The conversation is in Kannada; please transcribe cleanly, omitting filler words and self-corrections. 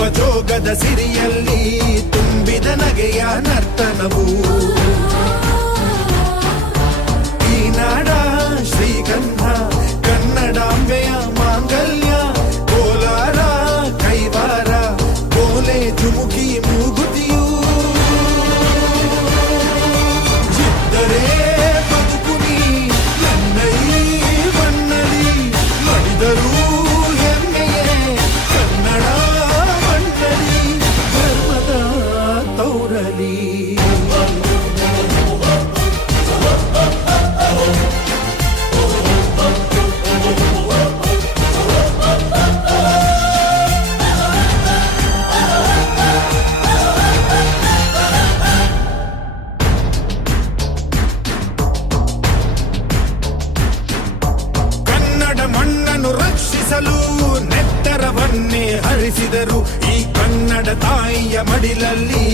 ನಗುವ ಜೋಗದ ಸಿರಿಯಲ್ಲಿ ತುಂಬಿದ ನಗೆಯ ನರ್ತನವು ಈ ನಾಡ ಶ್ರೀಗಂಧ ಕನ್ನಡಾಂಬೆಯ ಮಾಂಗಲ್ಯ ಕೋಲಾರ ಕೈವಾರ ಕೋಲೆ ಜುಮುಕಿ ಮೂಗುತಿಯು ಚಿತ್ತರೇ ಬದುಕುನಿ ನನ್ನೈ ಮನ್ನಲಿ ಮಡಿದರು ಹೆಮ್ಮೆಯೇ ಕನ್ನಡ ಮಣ್ಣಲಿ ಧರ್ಮದ ತೌರಲಿ ಮಣ್ಣನ್ನು ರಕ್ಷಿಸಲು ನೆತ್ತರವನ್ನೇ ಹರಿಸಿದರು ಈ ಕನ್ನಡ ತಾಯಿಯ ಮಡಿಲಲ್ಲಿ